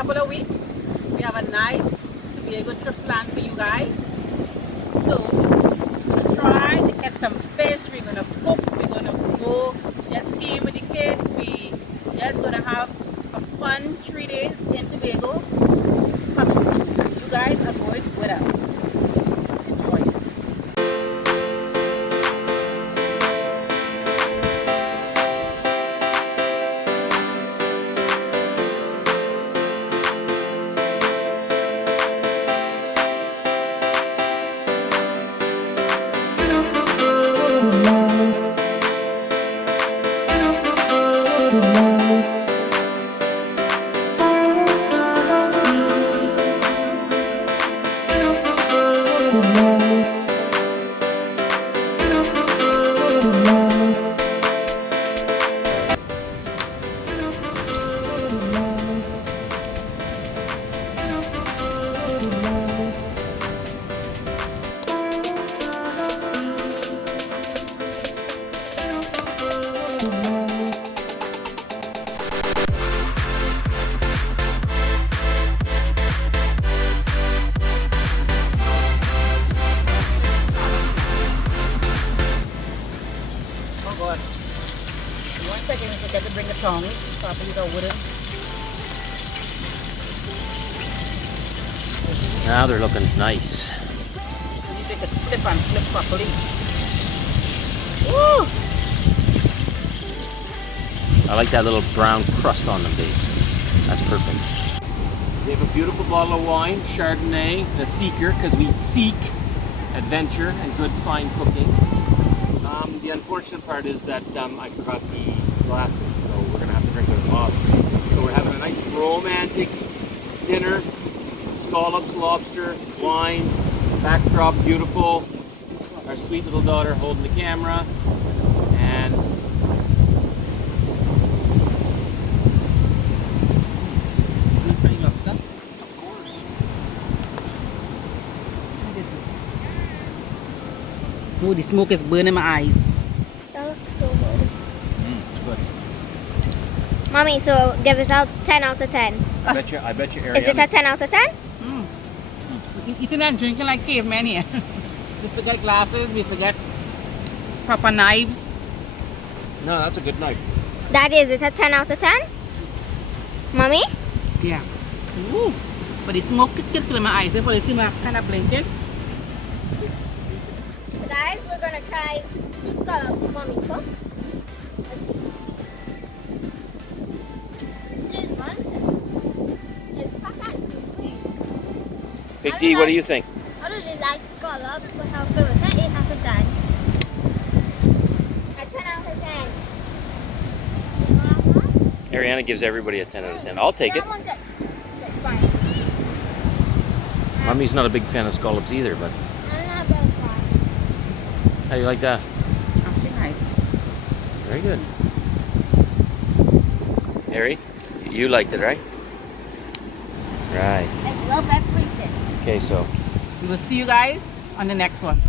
couple of weeks. We have a nice Tobago trip planned for you guys. So we're gonna try to catch some fish. We're gonna cook. We're gonna go jet skiing with the kids. We just gonna have a fun 3 days in Tobago. Coming soon. You guys are going with us. Enjoy. God. One second, we forget to bring the tongs. Properly the wooden. Now they're looking nice. So you take a flip and flip properly. Woo! I like that little brown crust on them, Dave. That's perfect. We have a beautiful bottle of wine, Chardonnay, the Seeker, because we seek adventure and good fine cooking. The unfortunate part is that I forgot the glasses, so we're going to have to drink out of the bottle. So we're having a nice romantic dinner, scallops, lobster, wine, backdrop beautiful, our sweet little daughter holding the camera, and lobster, of course. Oh, the smoke is burning my eyes. That looks so good. It's good. Mommy, so give it out 10 out of 10. I bet you, Ariana. Is it a 10 out of 10? Eating and drinking like cavemen here. We forget glasses, we forget proper knives. No, that's a good knife. Daddy, is it a 10 out of 10? Mommy? Yeah. Ooh. But the smoke could kill my eyes. Therefore, you see my kind of blinking. Guys, we're gonna try scallops Mommy cook. Let's see. This one is fantastic. Big D, what do you think? I really like scallops, but how good was that? 8 out of 10. A 10 out of 10. You know that? Ariana gives everybody a 10 out of 10. I'll take it. That one's good. That's fine. Mommy's not a big fan of scallops either, but I'm not very fine. how do you like that? Actually nice. Very good. Harry, you liked it, right? Right. I love everything. Okay, so We will see you guys on the next one.